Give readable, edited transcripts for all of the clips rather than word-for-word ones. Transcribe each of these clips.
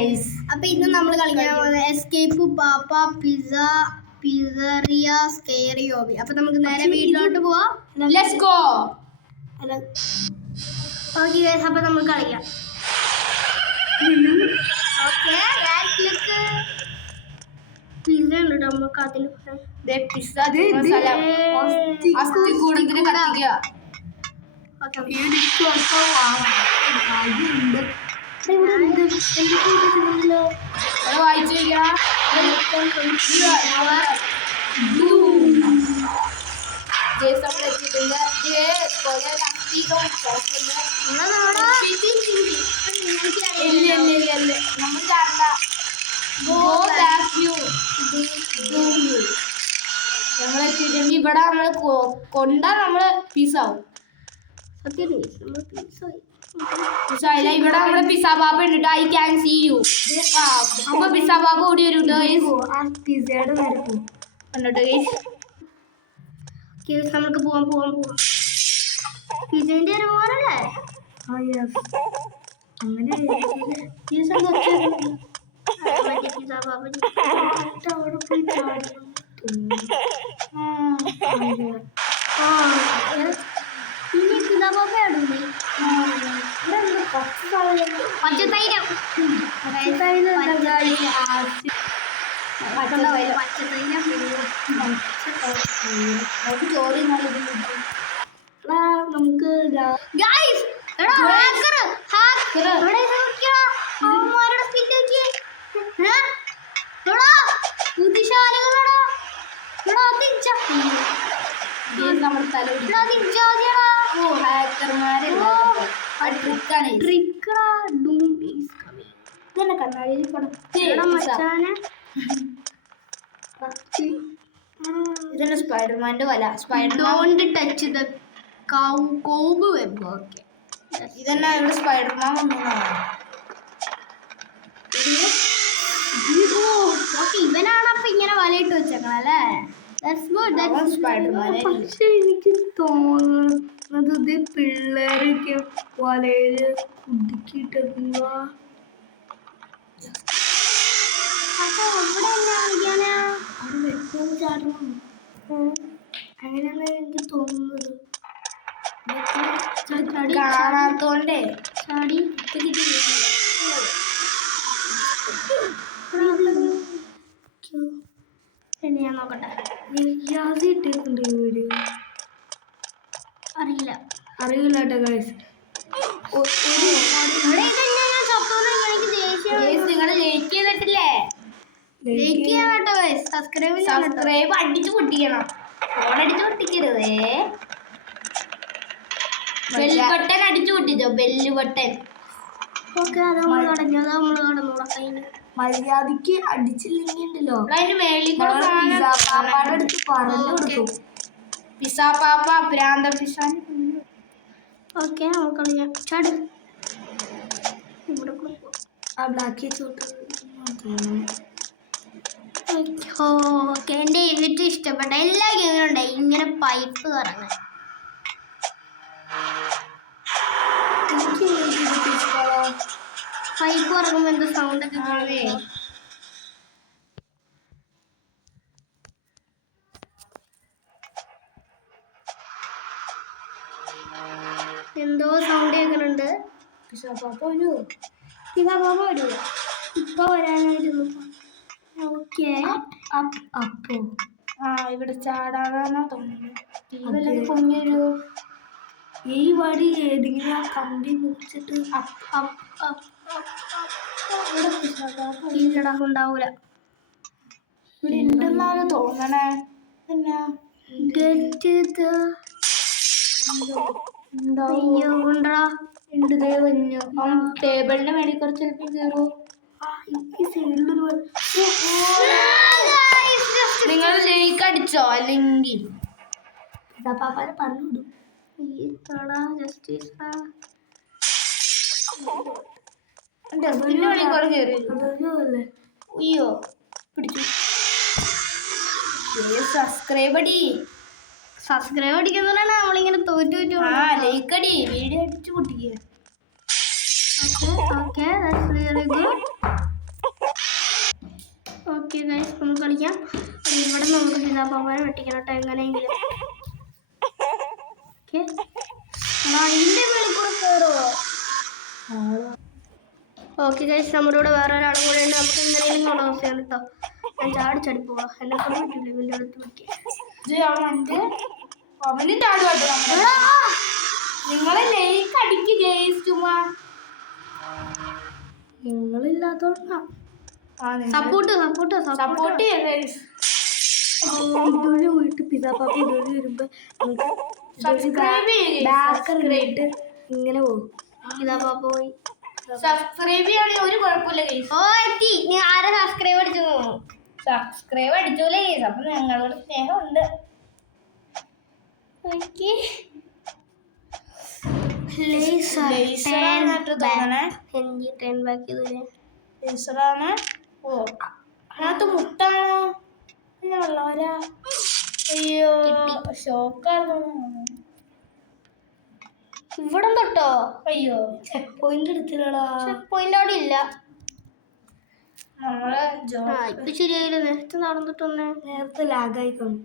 Guys. അപ്പൊ ഇന്ന് നമ്മൾ കളിക്കാൻ പോകുന്നത് എസ്കേപ്പ് പാപ്പ പിസ്സ പിസറിയ സ്കെയറി ഹോബി. അപ്പൊ നമുക്ക് നേരെ വീട്ടിലോട്ട് പോവാം. Let's go. ഓക്കെ ഗൈസ്, അപ്പൊ നമ്മൾ കളിക്കാം. ഓക്കെ പിസ്സ ഉണ്ട് നമുക്ക് അതിൽ പിസ്സ കൂടുതൽ കത്തിക്കുക. വായിച്ചു നമ്മളെത്തിയിട്ടുണ്ട്. ഇവിടെ നമ്മള് കൊണ്ടാ നമ്മള് പീസാവും. ഇവിടെ നമ്മള് പിസ്സ പാപ്പ ഉണ്ട്. I can see you. അപ്പൊ പിസ്സ പാപ്പ ഓടി വരുന്നുണ്ട് കണ്ടോട്ടെ ഗൈസ്. നമുക്ക് പോവാം. പിസ്സേന്റെ പോകാനല്ലേ? അങ്ങനെ നമുക്ക് ഇതന്നെ സ്പൈഡർമാന്റെ വല. ഇതന്നെ ഇവിടെ സ്പൈഡർമാൻ വന്നതാണ്. ഇവനാണ് അപ്പൊ ഇങ്ങനെ വലയിട്ട് വെച്ചേക്കണല്ലേ? പക്ഷെ എനിക്ക് തോന്നുന്നത് ഇത് പിള്ളേരൊക്കെ വലയില് കുടുക്കിയിട്ടേക്കുക. അങ്ങനെയാണ് എനിക്ക് തോന്നുന്നത്. കാണാത്തോണ്ടേ ചാടി ഞാൻ നോക്കട്ടെ. ഇട്ടിട്ടുണ്ട് വീഡിയോ. അറിയില്ല കേട്ടോ ഗൈസ്. നിങ്ങൾ ലൈക്ക് ചെയ്തിട്ടില്ലേ? സബ്സ്ക്രൈബ് അടിച്ചു പൊട്ടിക്കണം. ഫോണടിച്ചു പൊട്ടിക്കരുതേ. ബെല്ല് ബട്ടൺ അടിച്ചു പൊട്ടിച്ചോ. ബെല്ല് ബട്ടൺ മര്യാദക്ക് അടിച്ചില്ലെങ്കിൽ ഉണ്ടല്ലോ അടുത്ത് പറഞ്ഞു കൊടുക്കും. പിസ്സ പാപ്പ ഭ്രാന്ത പിസ്സ. ഓക്കെ നമുക്ക് കളിക്കാം. ചാട്. ബ്ലാക്ക് ചോട്ട്. ഓക്കെ, എൻ്റെ ഏറ്റവും ഇഷ്ടപ്പെട്ട എല്ലാ ഗെയിമിനും ഉണ്ട് ഇങ്ങനെ പൈപ്പ് കറങ്ങാൻ. പൈപ്പ് കറങ്ങുമ്പോ എന്തോ സൗണ്ട് ഒക്കെ കാണുവേ. എന്തോ സൗണ്ട് കേൾക്കുന്നുണ്ട്. പിസ്സ പാപ്പ വരൂ. ഇപ്പൊ വരാനായിരുന്നു. ഓക്കെ, അപ്പോ ഇവിടെ ചാടാനാ തോന്നുന്നു. പൊങ്ങിയൊരു ഈ വടി ഏതെങ്കിലും കമ്പി മുറിച്ചിട്ട് ഉണ്ടാവൂല. ഇവിടെ ഉണ്ടെന്നാണ് തോന്നണേ. ടേബിളിന്റെ മേടിൽ കുറച്ച് ചിലപ്പോൾ കയറൂ. നിങ്ങൾ ലൈക്ക് അടിച്ചോ? അല്ലെങ്കിൽ പാപ്പാനെ പറഞ്ഞിടും. അയ്യോ പിടിച്ചു. സബ്സ്ക്രൈബ് അടിക്കുന്നതാണ് നമ്മളിങ്ങനെ തോറ്റു. ലൈക്ക് അടി. വീഡിയോ അടിച്ചു പൊട്ടിക്കുക. Okay, that's really good. വെട്ടിക്കാം. ഇവിടെ നമുക്ക് പിസ്സ പാപ്പാനെ വെട്ടിക്കണം കേട്ടോ എങ്ങനെയെങ്കിലും. ഓക്കെ ഇതിൻ്റെ മേളിൽ കൂടെ കയറുമോ? ഓക്കെ ഗൈസ്, നമ്മുടെ കൂടെ വേറെ ഒരാളും കൂടെ ഉണ്ട്. നമുക്ക് എങ്ങനെയെങ്കിലും കൊണ്ടുപോകാൻ കേട്ടോ. ഞാൻ ചാടി പോവാ, എന്നെ കൊണ്ട് പറ്റില്ല ഇവൻ്റെ അടുത്ത് നിങ്ങളെ ലൈക്ക് അടിക്ക് ഗൈസ്. ചുമ്മാ നിങ്ങളില്ലാത്തോണ്ടാ സപ്പോർട്ട് പോയിട്ട് പിസ്സ പാപ്പ ഇതുവഴി വരുമ്പോ ഇങ്ങനെ പോകും. പിസ്സ പാപ്പ പോയി സബ്സ്ക്രൈബ് ചെയ്യുകയാണെങ്കിൽ ഒരു കുഴപ്പമില്ല ഗൈസ്. ഓ എത്തി. നീ ആരെ സബ്സ്ക്രൈബ് അടിച്ചു? സബ്സ്ക്രൈബ് അടിച്ചോലേ ഗൈസ്. അപ്പൊ ഞങ്ങളോട് സ്നേഹമുണ്ട്. ഓ അതിനകത്ത് മുട്ടാണോ? ഉള്ളവരാ. അയ്യോ ഷോക്കായിരുന്നു. ഇവിടെ തൊട്ടോ? അയ്യോ ചെക്ക് പോയിന്റ് എടുത്തില്ലടാ. ചെക്ക് പോയിന്റ് അവിടെ ഇല്ല. നമ്മള് ഇപ്പൊ ശരിയായില്ല. നേരത്തെ നടന്നിട്ടൊന്നെ നേരത്തെ ലാഗായിക്കോളും.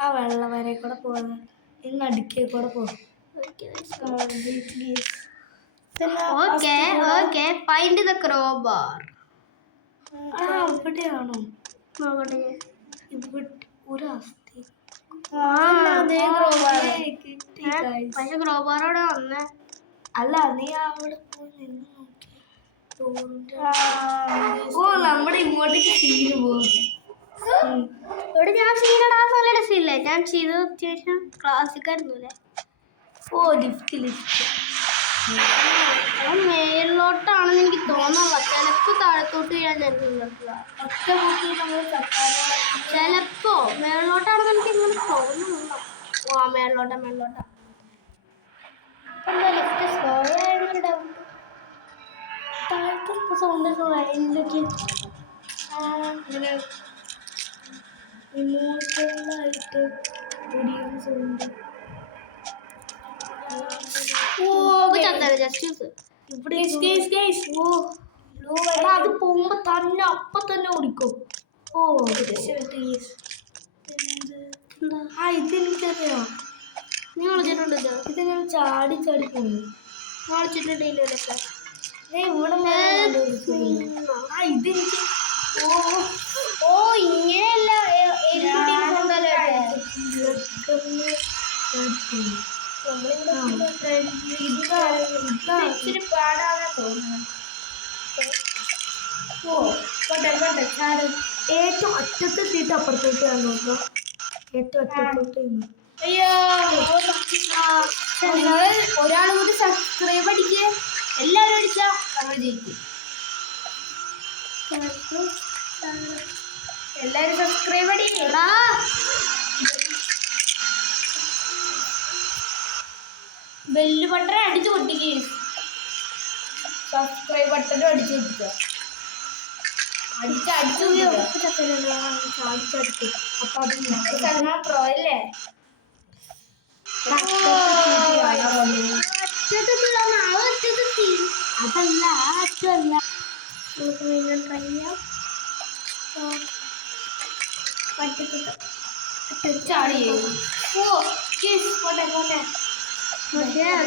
ആ വെള്ള വരെ കൂടെ പോകുന്നത് ഇന്ന് അടുക്കേ കൂടെ പോകും. Okay find the crowbar. ഇവിടെയാണോ? നോക്കട്ടെ. ഇവിടെ ഒരു അസ്ഥി. പക്ഷെ ക്രോബാറോടെ വന്നേ. അല്ല നീ അവിടെ പോയി നിന്ന് നോക്കി. ഓ നമ്മുടെ ഇങ്ങോട്ടേക്ക് സീന് പോകും. ഇവിടെ ഞാൻ സീനടാ നല്ല രസമില്ലേ? ഞാൻ ചെയ്തത് അത്യാവശ്യം ക്ലാസിക്കായിരുന്നു അല്ലേ? ഓ ലിഫ്റ്റ് മേലോട്ടാണെന്ന് എനിക്ക് തോന്നുന്നില്ല. ചിലപ്പോ താഴത്തോട്ട് വീഴാൻ ചിലപ്പോ. ചിലപ്പോ മേലോട്ടാണെന്ന് എനിക്ക് ഇങ്ങനെ തോന്നുന്നുണ്ടോ? ഓ മേലോട്ടാ. എന്താ ലിഫ്റ്റ് സ്ലോ ആയതൊരു ഡൗട്ട്. താഴത്തെ സൗണ്ട് റൈലിലേക്ക് ഇങ്ങനെ ഇമോഷണലായിട്ട് ഓടിയുന്ന സൗണ്ട്. അത് പോകുമ്പോ തന്നെ അപ്പൊ തന്നെ ഓടിക്കും. ഓ ഇതെനിക്കറിയാം. നീ കളിച്ചിട്ടുണ്ടല്ലോ. ഇതിങ്ങനെ ചാടി പോകുന്നു. കളിച്ചിട്ടുണ്ടല്ലോ. ഇതെനിക്ക് ഓ ഇങ്ങനെയല്ല. ഇച്ചിരി പാടാതെ തോന്നുന്നു. ഓ പോട്ടെ ഏറ്റവും അറ്റത്തെ സീറ്റ് അപ്പുറത്തോട്ട് ഞാൻ നോക്കാം. ഏറ്റവും അറ്റത്തോട്ട്. അയ്യോ ഒരാൾ കൂടി സബ്സ്ക്രൈബ് അടിക്കുക. എല്ലാവരും അടിച്ചാൽ നമ്മൾ ജയിക്കും. എല്ലാവരും സബ്സ്ക്രൈബ് അടിക്കടാ. ബെല്ല് ബട്ടൺ അടിച്ചു പൊട്ടിക്കുക. സബ്സ്ക്രൈബ് ബട്ടനും അടിച്ചു പൊട്ടിക്കുക. അടിച്ചു അപ്പൊ അത് പ്രോ അല്ലേ? അതല്ല അറ്റല്ല. ട്രൈ ചെയ്യാം. ചാടി. ഓ പോട്ടെ. ഓക്കെ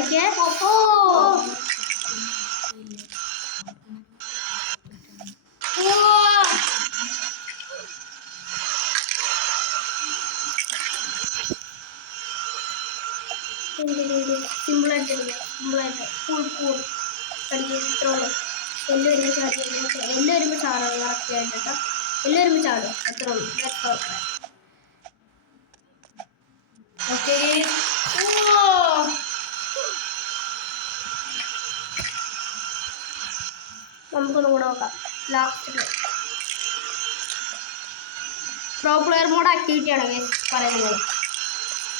സിമ്പിളായിട്ട് കൂൾ ഇത്രോളം എല്ലാം ഒരുമിച്ച് ചാടുക കറക്റ്റ് ആയിട്ട് കേട്ടോ. എല്ലാം ഒരുമിച്ച് ചാടുക. അത്ര ഉള്ളൂ. ഓക്കെ നമുക്കൊന്ന് കൂടെ നോക്കാം. Last pro player mode activity ആണ് പറയുന്നത്.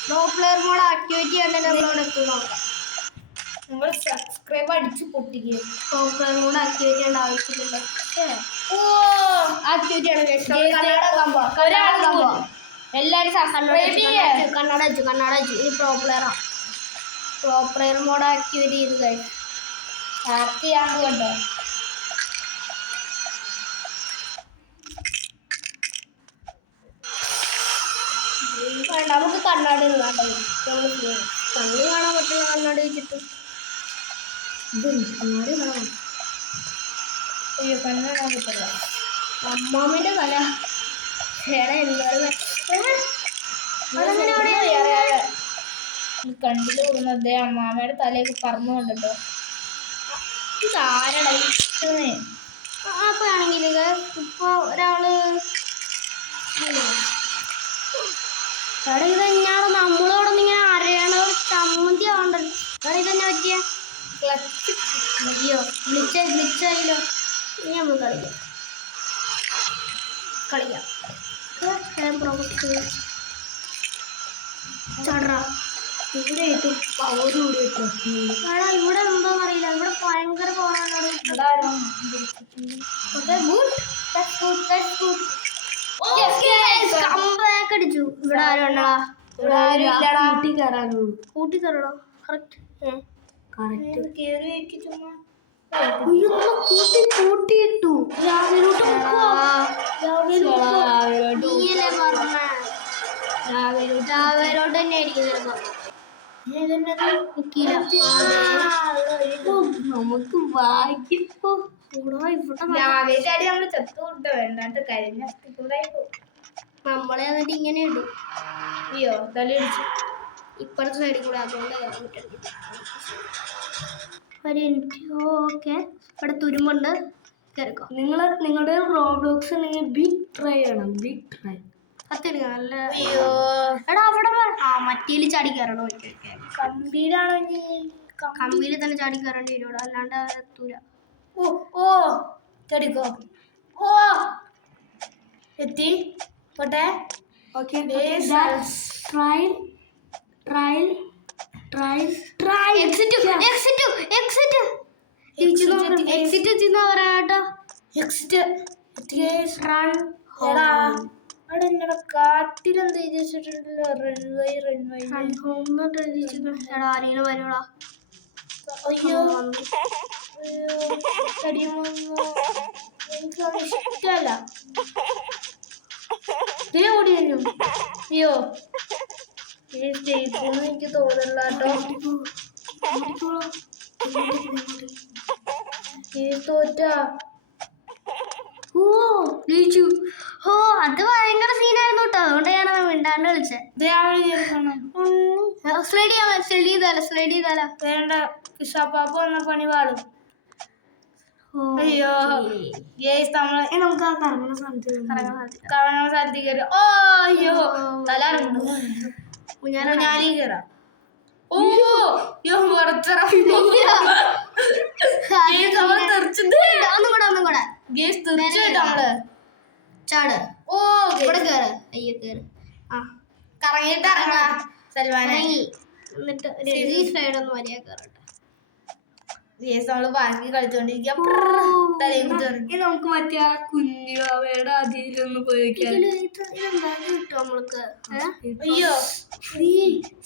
പ്രോ പ്ലെയർ മോഡ് ആക്ടിവിറ്റി ആണെങ്കിൽ നമ്മളവിടെ എത്തി നോക്കാം. നമ്മൾ സബ്സ്ക്രൈബ് അടിച്ച് പൊട്ടിക്കുക. പ്രോ പ്ലെയർ മോഡ് ആക്ടിവിറ്റി ചെയ്യേണ്ട ആവശ്യമില്ല. ഓ ആക്ടിവിറ്റി ആണ് എല്ലാവരും സബ്സ്ക്രൈബ് കണ്ണട വെച്ചു. ഇനി പ്രോ പ്ലെയർ മോഡ് ആക്ടിവിറ്റി ചെയ്ത് കഴിഞ്ഞു. ഹാപ്പിയാണ് കേട്ടോ. കണ്ണാടി കണ്ണു കാണാൻ പറ്റില്ല കണ്ണാടി വെച്ചിട്ട്. കണ്ണാടി കാണാം. അയ്യോ കണ്ണു കാണാൻ പറ്റില്ല. അമ്മാമ്മന്റെ തല കണ്ടിട്ട് പോകുന്നത് അമ്മാമ്മയുടെ തലയൊക്കെ പറന്നു കണ്ടോ. ഇതാരടാ അപ്പൊ ആണെങ്കിൽ ഇപ്പൊ ഒരാള് എടാ ഇത് തന്നെയാണ് നമ്മളോടൊന്നും ഇങ്ങനെ അറിയണോ ചമ്മന്തി ആവണ്ടല്ലോ. എടാ ഇതന്നെ പറ്റിയ ക്ലച്ച് അയ്യോ ഗ്ലിച്ചായില്ലോ. ഇനി നമ്മൾ കളിക്കാം ചടറ ഇവിടെ ഏറ്റവും പവർ കൂടിയിട്ട് എടാ ഇവിടെ എന്താന്ന് അറിയില്ല. ഇവിടെ ഭയങ്കര പവറാണ്. കമ്പാക്ക് അടിച്ചു. ഇവിടെ ആരും ഉണ്ടടാ. കൂട്ടി തരണോ? കറക്റ്റ് കൂട്ടിയിട്ടു രാവിലോട്ട് തന്നെ ആയിരിക്കും ചിലപ്പോ. നമുക്ക് വായിക്കപ്പോ രാവിലെ നമ്മള് ചത്തുകൊണ്ട് വേണ്ടാണ്ട് കഴിഞ്ഞ നമ്മളെ എന്നിട്ട് ഇങ്ങനെ ഇടും. അയ്യോ തലയിടിച്ചു ഇപ്പുറത്തെ സൈഡിൽ കൂടെ. അതുകൊണ്ട് ഓക്കെ ഇവിടെ തുരുമ്പുണ്ട്. കയറിക്കോ. നിങ്ങളുടെ റോബ്ലോക്സ് ബിഗ് ട്രൈ ആണ്. ബിഗ് ട്രൈ കത്തിടുക നല്ല. എടാ അവിടെ മറ്റേല് ചാടി കയറണോ? കമ്പിയിലാണോ? കമ്പിയിൽ തന്നെ ചാടി കയറേണ്ടി വരും. അല്ലാണ്ട് എത്തൂല. ഓ ചടിക്കോ. ഓ എത്തി പോട്ടെ. ഓക്കെ കാട്ടിലെന്ത് എഴുതിച്ചിട്ടുണ്ടല്ലോ. ആരെങ്കിലും വരുവാ. അയ്യോ ഇഷ്ടല്ല. ഓടി വരും. അയ്യോ എനിക്ക് തോന്നില്ല കേട്ടോ. തോറ്റാ. ഓ ജയിച്ചു. ഓ അത് ഭയങ്കര സീനായിരുന്നു കേട്ടോ. അതുകൊണ്ട് ഞാനത് മിണ്ടാണ്ട് കളിച്ചത്. സ്ലൈഡ് ചെയ്താലോ വേണ്ട. കിഷാപ്പാപ്പ വന്ന പണി പാടും. അയ്യോ നമുക്ക് ആ കറങ്ങുന്ന സ്ഥലത്ത് കയറി. ഓ അയ്യോ തല ഊഞ്ഞാലി കയറാം. ഓ യോ ചാട്. ഓ ഇവിടെ കേറ്. അയ്യോ കേറ്. ആ കറങ്ങിട്ട് ഇറങ്ങാ സൽമാനെ. എന്നിട്ട് ഈ സൈഡൊന്നും വലിയ കയറട്ടെ. നമ്മള് ബാക്കി കളിച്ചോണ്ടിരിക്കാം. നമുക്ക് മറ്റേ ആ കുഞ്ഞുവാവയുടെ അതിലൊന്ന് പോയി കിട്ടും നമ്മൾക്ക്. അയ്യോ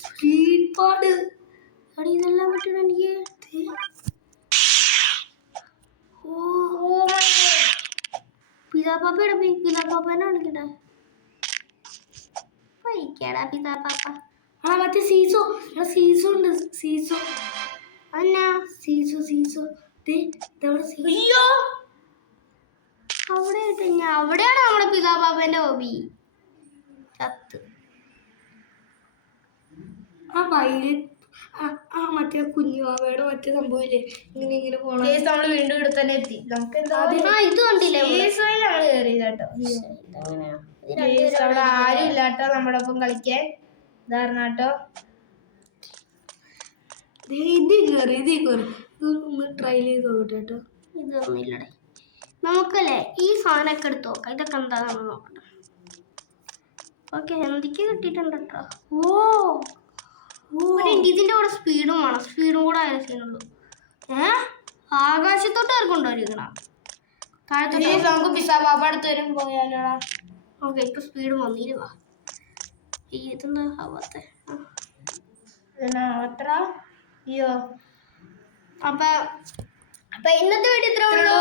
സ്പീഡ് പാട് അടി ഇതെല്ലാം പറ്റണം എനിക്ക്. പിതാപ്പാപ്പയുടെ പിതാപ്പാപ്പനെ വിളിക്കട്ടെ. പൈക്കാടാ പിതാപ്പാപ്പ. ആ മറ്റേ സീസോ ഉണ്ട്. സീസോ അന്നാ സീസോ അവിടെ അവിടെയാണ് നമ്മുടെ പിതാപ്പാപ്പന്റെ ഹോബി. ചത്ത് ആ വൈലറ്റ് ആ മറ്റേ കുഞ്ഞുവാവയുടെ മറ്റേ സംഭവമില്ലേ ഇങ്ങനെ പോണം. നമ്മള് വീണ്ടും ഇവിടെ തന്നെ എത്തി. നമുക്ക് എന്താ ഇത് കണ്ടില്ലേ നമ്മള് കയറിയതാട്ടോ. അവിടെ ആരും ഇല്ലാട്ടോ നമ്മുടെ ഒപ്പം കളിക്കാൻ. ഇതാർന്നാട്ടോ ഇത് കയറി ഇതൊന്ന് ട്രൈ ചെയ്ത് നോക്കട്ടെ. ഇതൊന്നും ഇല്ലടേ. നമുക്കല്ലേ ഈ സാധനമൊക്കെ എടുത്ത് നോക്കാം. ഇതൊക്കെ എന്താണെന്ന് നോക്കട്ടെ. ഓക്കെ എന്തൊക്കെ കിട്ടിയിട്ടുണ്ട് കേട്ടോ. ഓ ഇതിന്റെ കൂടെ സ്പീഡും വേണം. സ്പീഡും കൂടെ ആയ സീനുള്ളൂ. ആകാശത്തോട്ട് കൊണ്ടുവരിക്കണം. താഴത്തോട്ട് നമുക്ക് പിസാപ്പാപ്പ അടുത്ത് വരും പോയാലോ. ഓക്കെ ഇപ്പൊ സ്പീഡ് വന്നിരുവാ. ഇതെന്താ ആവാത്തെ? അയ്യോ അപ്പൊ ഇന്നത്തെ വീഡിയോ ഇത്രേ ഉള്ളൂ.